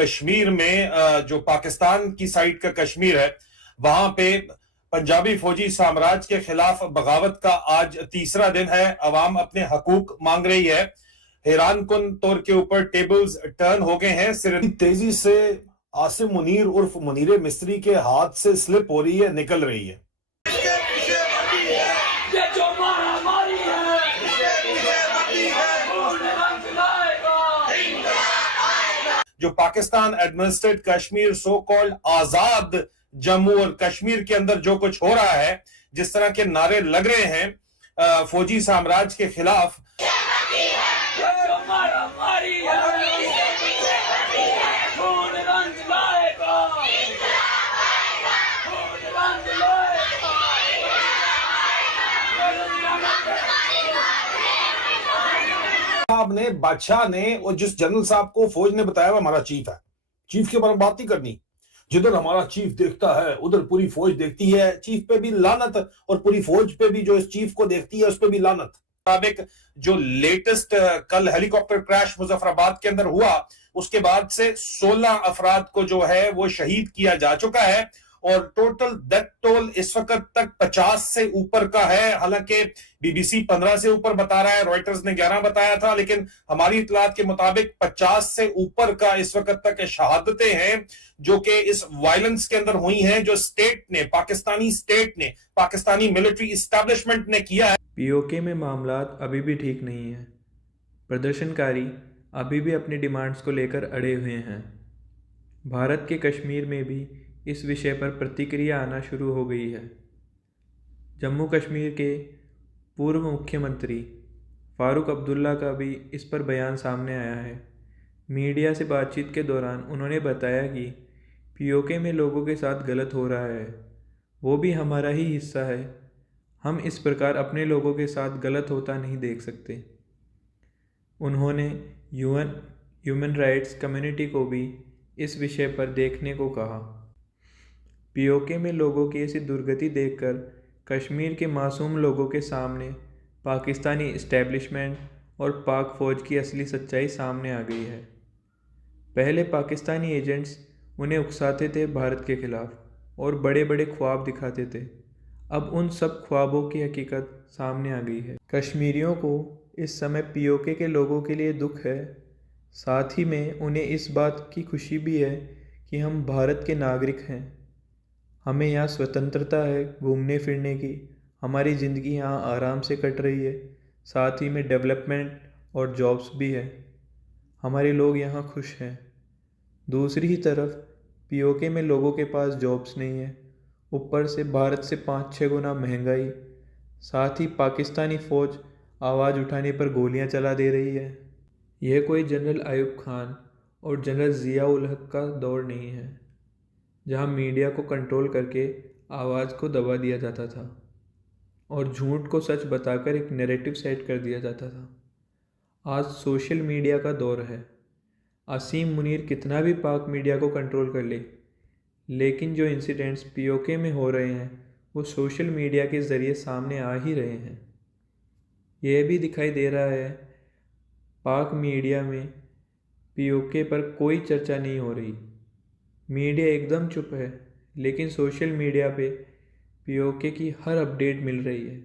कश्मीर में जो पाकिस्तान की साइड का कश्मीर है, वहां पे पंजाबी फौजी साम्राज्य के खिलाफ बगावत का आज तीसरा दिन है। अवाम अपने हकूक मांग रही है। हैरान कुन तौर के ऊपर टेबल्स टर्न हो गए हैं। सिर्फ तेजी से आसिम मुनीर उर्फ मुनीर मिस्त्री के हाथ से स्लिप हो रही है, निकल रही है। जो Pakistan administered Kashmir, so called Azad Jammu और कश्मीर के अंदर जो कुछ हो रहा है, जिस तरह के नारे लग रहे हैं फौजी साम्राज्य के खिलाफ, साहब ने, बादशाह ने और जिस जनरल साहब को फौज ने बताया वो हमारा चीफ है, चीफ के बारे में बात नहीं करनी। जिधर हमारा चीफ देखता है उधर पूरी फौज देखती है। चीफ पे भी लानत और पूरी फौज पे भी जो इस चीफ को देखती है उस पे भी लानत। मुताबिक जो लेटेस्ट कल हेलीकॉप्टर क्रैश मुजफ्फराबाद के अंदर हुआ, उसके बाद से 16 अफराद को जो है वो शहीद किया जा चुका है और टोटल डेथ टोल इस वक्त तक 50 से ऊपर का है। हालांकि बीबीसी 15 से ऊपर बता रहा है, रॉयटर्स ने 11 बताया था, लेकिन हमारी इतलात के मुताबिक 50 से ऊपर का इस वक्त तक शहादतें हैं जो कि इस वायलेंस के अंदर हुई हैं, जो स्टेट ने, पाकिस्तानी स्टेट ने, पाकिस्तानी मिलिट्री एस्टैब्लिशमेंट ने किया है। पीओके में मामलात अभी भी ठीक नहीं है। प्रदर्शनकारी अभी भी अपनी डिमांड्स को लेकर अड़े हुए हैं। भारत के कश्मीर में भी इस विषय पर प्रतिक्रिया आना शुरू हो गई है। जम्मू कश्मीर के पूर्व मुख्यमंत्री फारूक अब्दुल्ला का भी इस पर बयान सामने आया है। मीडिया से बातचीत के दौरान उन्होंने बताया कि पीओके में लोगों के साथ गलत हो रहा है, वो भी हमारा ही हिस्सा है। हम इस प्रकार अपने लोगों के साथ गलत होता नहीं देख सकते। उन्होंने ह्यूमन राइट्स कम्युनिटी को भी इस विषय पर देखने को कहा। पीओके में लोगों की ऐसी दुर्गति देखकर कश्मीर के मासूम लोगों के सामने पाकिस्तानी इस्टेब्लिशमेंट और पाक फ़ौज की असली सच्चाई सामने आ गई है। पहले पाकिस्तानी एजेंट्स उन्हें उकसाते थे भारत के खिलाफ और बड़े बड़े ख्वाब दिखाते थे। अब उन सब ख्वाबों की हकीकत सामने आ गई है। कश्मीरियों को इस समय पीओके के लोगों के लिए दुख है, साथ ही में उन्हें इस बात की खुशी भी है कि हम भारत के नागरिक हैं। हमें यहाँ स्वतंत्रता है घूमने फिरने की, हमारी ज़िंदगी यहाँ आराम से कट रही है, साथ ही में डेवलपमेंट और जॉब्स भी है, हमारे लोग यहाँ खुश हैं। दूसरी ही तरफ पीओके में लोगों के पास जॉब्स नहीं है, ऊपर से भारत से 5-6 गुना महंगाई, साथ ही पाकिस्तानी फ़ौज आवाज़ उठाने पर गोलियां चला दे रही है। यह कोई जनरल आयुब खान और जनरल ज़िया उल हक का दौर नहीं है, जहां मीडिया को कंट्रोल करके आवाज़ को दबा दिया जाता था और झूठ को सच बताकर एक नैरेटिव सेट कर दिया जाता था। आज सोशल मीडिया का दौर है। आसिम मुनीर कितना भी पाक मीडिया को कंट्रोल कर ले, लेकिन जो इंसिडेंट्स पीओके में हो रहे हैं वो सोशल मीडिया के ज़रिए सामने आ ही रहे हैं। यह भी दिखाई दे रहा है पाक मीडिया में पीओके पर कोई चर्चा नहीं हो रही, मीडिया एकदम चुप है, लेकिन सोशल मीडिया पे पीओके की हर अपडेट मिल रही है।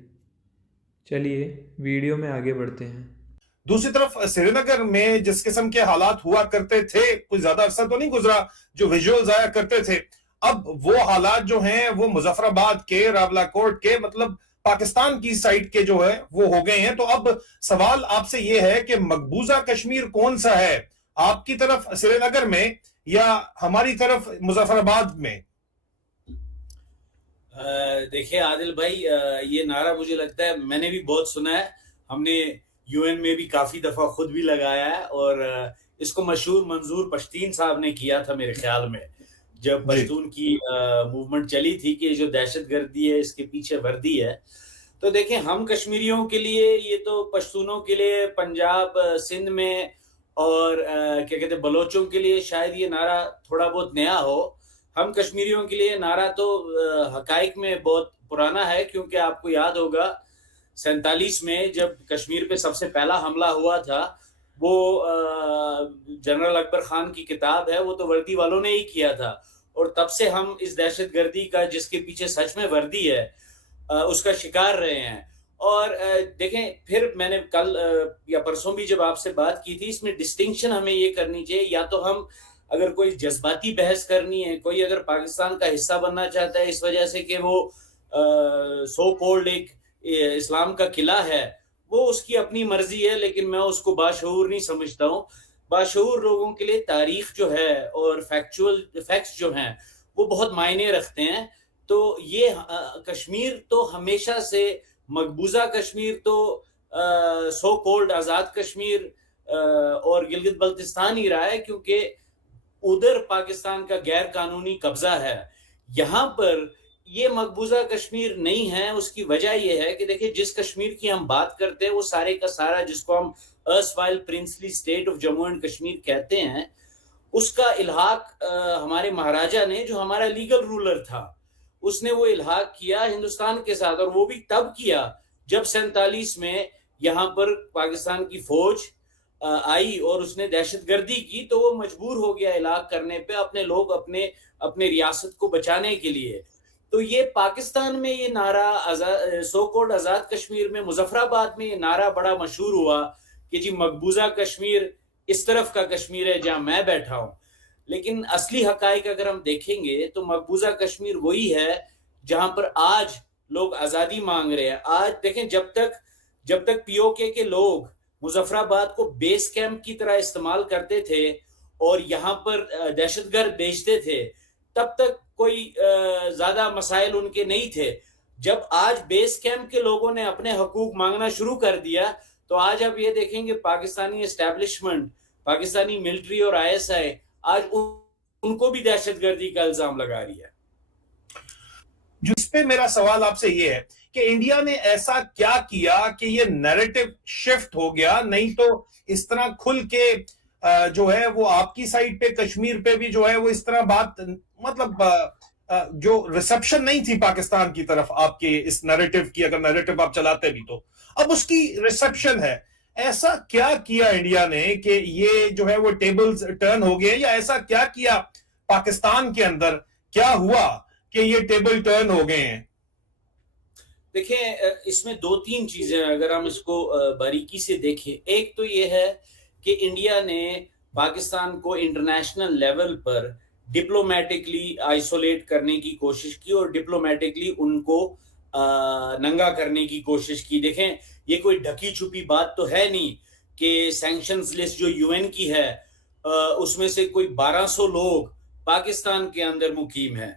चलिए वीडियो में आगे बढ़ते हैं। दूसरी तरफ श्रीनगर में जिस किस्म के हालात हुआ करते थे, कोई ज्यादा अरसा तो नहीं गुजरा जो विजुअल्स आया करते थे, अब वो हालात जो हैं वो मुजफ्फराबाद के, रावलाकोट के, मतलब पाकिस्तान की साइड के जो है वो हो गए हैं। तो अब सवाल आपसे ये है कि मकबूजा कश्मीर कौन सा है, आपकी तरफ श्रीनगर में या हमारी तरफ मुजफ्फराबाद में? देखिए आदिल भाई, ये नारा मुझे लगता है मैंने भी बहुत सुना है। हमने यूएन में भी काफी दफा खुद भी लगाया है और इसको मशहूर मंजूर पश्तीन साहब ने किया था मेरे ख्याल में, जब पश्तून की मूवमेंट चली थी कि जो दहशतगर्दी है इसके पीछे वर्दी है। तो देखें, हम कश्मीरियों के लिए, ये तो पश्तूनों के लिए पंजाब सिंध में और क्या कहते हैं बलोचों के लिए शायद ये नारा थोड़ा बहुत नया हो। हम कश्मीरियों के लिए नारा तो हकाइक में बहुत पुराना है, क्योंकि आपको याद होगा 47 में जब कश्मीर पे सबसे पहला हमला हुआ था वो जनरल अकबर खान की किताब है, वो तो वर्दी वालों ने ही किया था, और तब से हम इस दहशतगर्दी का, जिसके पीछे सच में वर्दी है, उसका शिकार रहे हैं। और देखें, फिर मैंने कल या परसों भी जब आपसे बात की थी, इसमें डिस्टिंक्शन हमें ये करनी चाहिए, या तो हम अगर कोई जज्बाती बहस करनी है, कोई अगर पाकिस्तान का हिस्सा बनना चाहता है इस वजह से कि वो सो कॉल्ड एक इस्लाम का किला है, वो उसकी अपनी मर्जी है, लेकिन मैं उसको बाशऊर नहीं समझता हूँ। बाशऊर लोगों के लिए तारीख जो है और फैक्चुअल फैक्ट्स जो हैं वो बहुत मायने रखते हैं। तो ये कश्मीर तो हमेशा से, मकबूजा कश्मीर तो सो कॉल्ड आज़ाद कश्मीर और गिलगित बल्तिस्तान ही रहा है, क्योंकि उधर पाकिस्तान का गैर कानूनी कब्जा है। यहाँ पर ये मकबूजा कश्मीर नहीं है। उसकी वजह ये है कि देखिए, जिस कश्मीर की हम बात करते हैं वो सारे का सारा, जिसको हम erstwhile princely state of Jammu and Kashmir कहते हैं, उसका इल्हाक हमारे महाराजा ने, जो हमारा लीगल रूलर था, उसने वो इल्हाक किया हिंदुस्तान के साथ। और वो भी तब किया जब 47 में यहाँ पर पाकिस्तान की फौज आई और उसने दहशतगर्दी की, तो वो मजबूर हो गया इलाक करने पे, अपने लोग, अपने अपने रियासत को बचाने के लिए। तो ये पाकिस्तान में ये नारा, सो कॉल्ड आजाद कश्मीर में, मुजफ्फराबाद में ये नारा बड़ा मशहूर हुआ कि जी मकबूजा कश्मीर इस तरफ का कश्मीर है जहां मैं बैठा हूं। लेकिन असली हकाइक अगर हम देखेंगे तो मकबूजा कश्मीर वही है जहां पर आज लोग आजादी मांग रहे हैं। आज देखें, जब तक पीओके के लोग मुजफ्फराबाद को बेस कैंप की तरह इस्तेमाल करते थे और यहाँ पर दहशतगर्द भेजते थे, तब तक कोई ज्यादा मसाइल उनके नहीं थे। जब आज बेस कैंप के लोगों ने अपने हकूक मांगना शुरू कर दिया, तो आज आप ये देखेंगे पाकिस्तानी एस्टेब्लिशमेंट, पाकिस्तानी मिलिट्री और आईएसआई आज उनको भी दहशतगर्दी का इल्जाम लगा रही है। जिस पे मेरा सवाल आपसे ये है कि इंडिया ने ऐसा क्या किया कि ये नैरेटिव शिफ्ट हो गया? नहीं तो इस तरह खुल के जो है वो आपकी साइड पे, कश्मीर पे भी जो है वो इस तरह बात, मतलब जो रिसेप्शन नहीं थी पाकिस्तान की तरफ आपके इस नैरेटिव की, अगर नैरेटिव आप चलाते भी तो अब उसकी रिसेप्शन है। ऐसा क्या किया इंडिया ने कि ये जो है वो टेबल्स टर्न हो गए, या ऐसा क्या किया पाकिस्तान के अंदर, क्या हुआ कि ये टेबल टर्न हो गए हैं? देखिए, इसमें दो तीन चीजें अगर हम इसको बारीकी से देखें। एक तो ये है कि इंडिया ने पाकिस्तान को इंटरनेशनल लेवल पर डिप्लोमेटिकली आइसोलेट करने की कोशिश की और डिप्लोमेटिकली उनको नंगा करने की कोशिश की। देखें, ये कोई ढकी छुपी बात तो है नहीं कि सैंक्शंस लिस्ट जो यूएन की है उसमें से कोई 1200 लोग पाकिस्तान के अंदर मुकीम है।